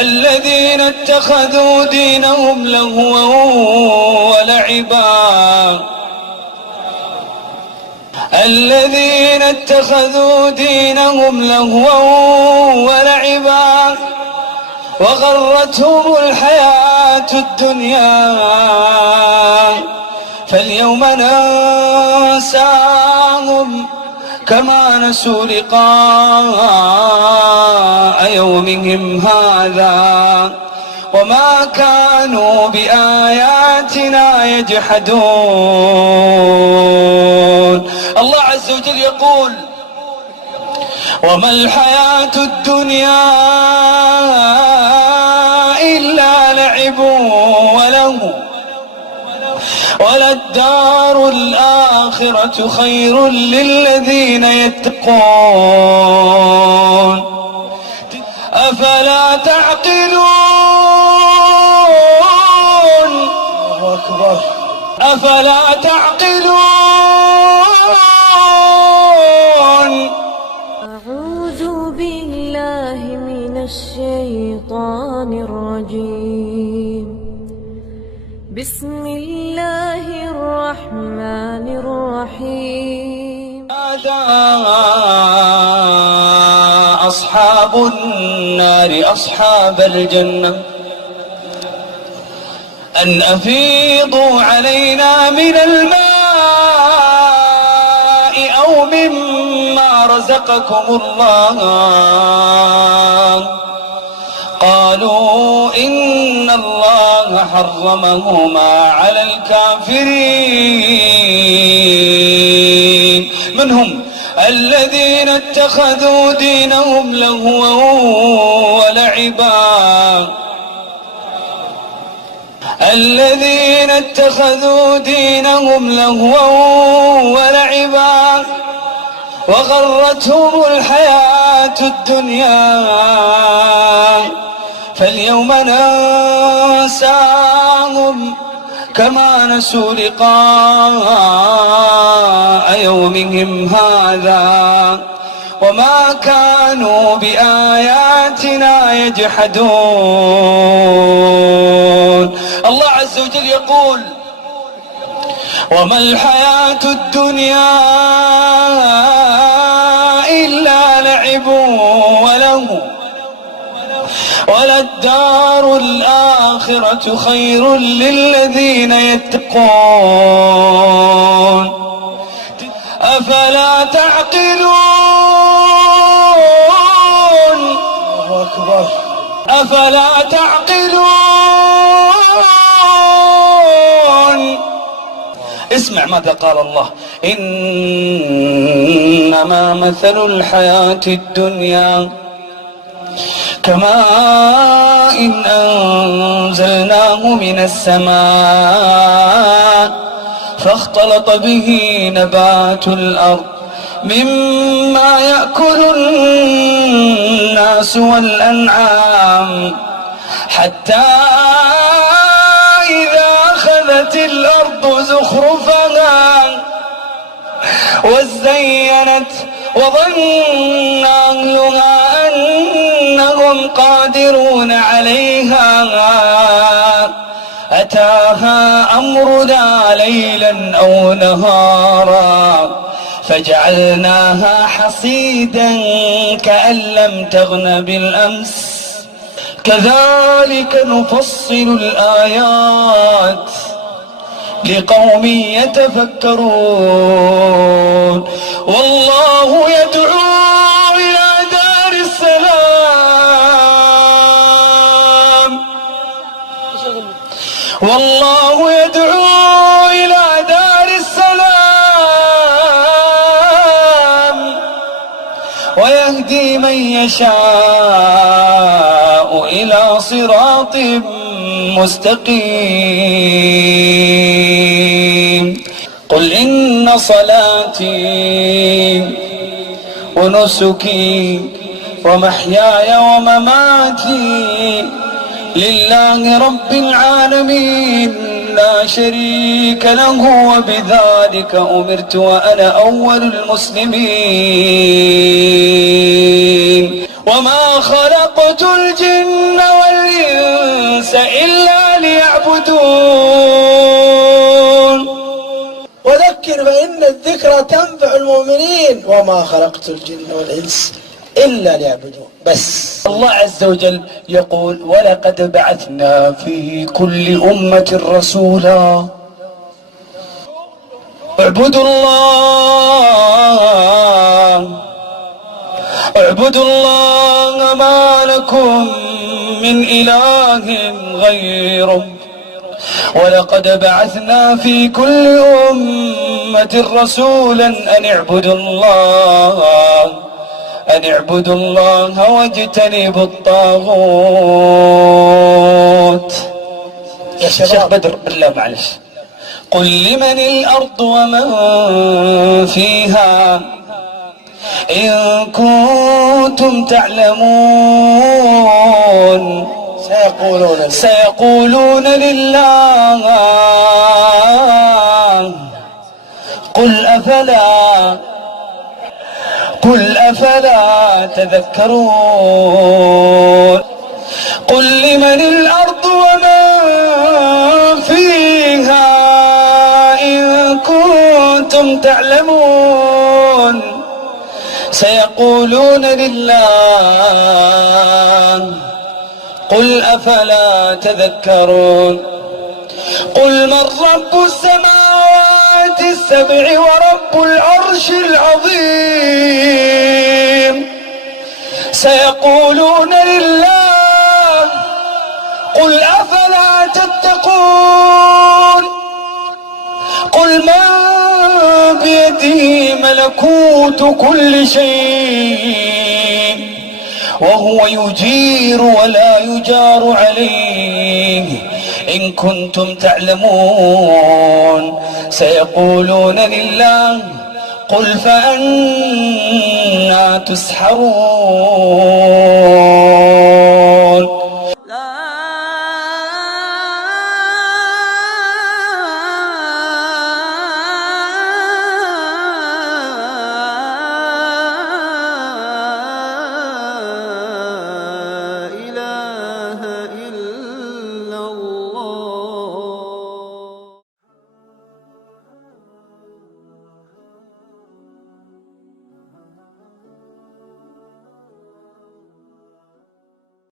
الذين اتخذوا دينهم لهوا ولعبا الذين اتخذوا دينهم لهوا ولعبا وغرتهم الحياة الدنيا فاليوم ننساهم كما نسوا لقاء يومهم هذا وما كانوا بآياتنا يجحدون. الله عز وجل يقول: وما الحياة الدنيا إلا لعب وله وللدار الآخرة خير للذين يتقون أفلا تعقلون أفلا تعقلون. أعوذ بالله من الشيطان الرجيم. بسم الله الرحمن الرحيم. هذا أصحاب النار أصحاب الجنة أن أفيضوا علينا من الماء أو مما رزقكم الله قالوا إن الله حرمهما على الكافرين. من هم؟ الذين اتخذوا دينهم لهوا ولعبا الذين اتخذوا دينهم لهوا ولعبا وغرتهم الحياة الدنيا فاليوم ننساهم كما نسوا لقاء يومهم هذا وما كانوا بآياتنا يجحدون. الله عز وجل يقول: وما الحياة الدنيا إلا لعب وله وللدار الآخرة خير للذين يتقون أفلا تعقلون أفلا تعقلون. اسمع ماذا قال الله: إنما مثل الحياة الدنيا كماء إن أنزلناه من السماء فاختلط به نبات الأرض مما يأكل الناس والأنعام حتى إذا أخذت الأرض زخرفها وزينت وظن أهلها أنهم قادرون عليها أتاها أمرنا ليلا أو نهارا فجعلناها حصيدا كأن لم تغن بالأمس كذلك نفصل الآيات لقوم يتفكرون. والله يدعو إلى دار السلام والله يدعو إلى دار السلام ويهدي من يشاء إلى صراط مستقيم. قل إن صلاتي ونسكي ومحياي ومماتي لله رب العالمين لا شريك له وبذلك أمرت وأنا أول المسلمين. وما خلقت الجن الذكرى تنفع المؤمنين وما خلقت الجن والإنس إلا ليعبدون. بس الله عز وجل يقول ولقد بعثنا في كل أمة رسولا اعبدوا الله ما لكم من إله غيره ولقد بعثنا في كل أمة رسولا أن اعبدوا الله واجتنبوا الطاغوت. يا شيخ بدر بالله معلش، قل لمن الأرض ومن فيها إن كنتم تعلمون سيقولون لله قل أفلا تذكرون. قل لمن الأرض ومن فيها إن كنتم تعلمون سيقولون لله قل أفلا تذكرون. قل من رب السماوات السبع ورب العرش العظيم سيقولون لله قل أفلا تتقون. قل من بيده ملكوت كل شيء وهو يجير ولا يجار عليه إن كنتم تعلمون سيقولون لله قل فأنى تسحرون.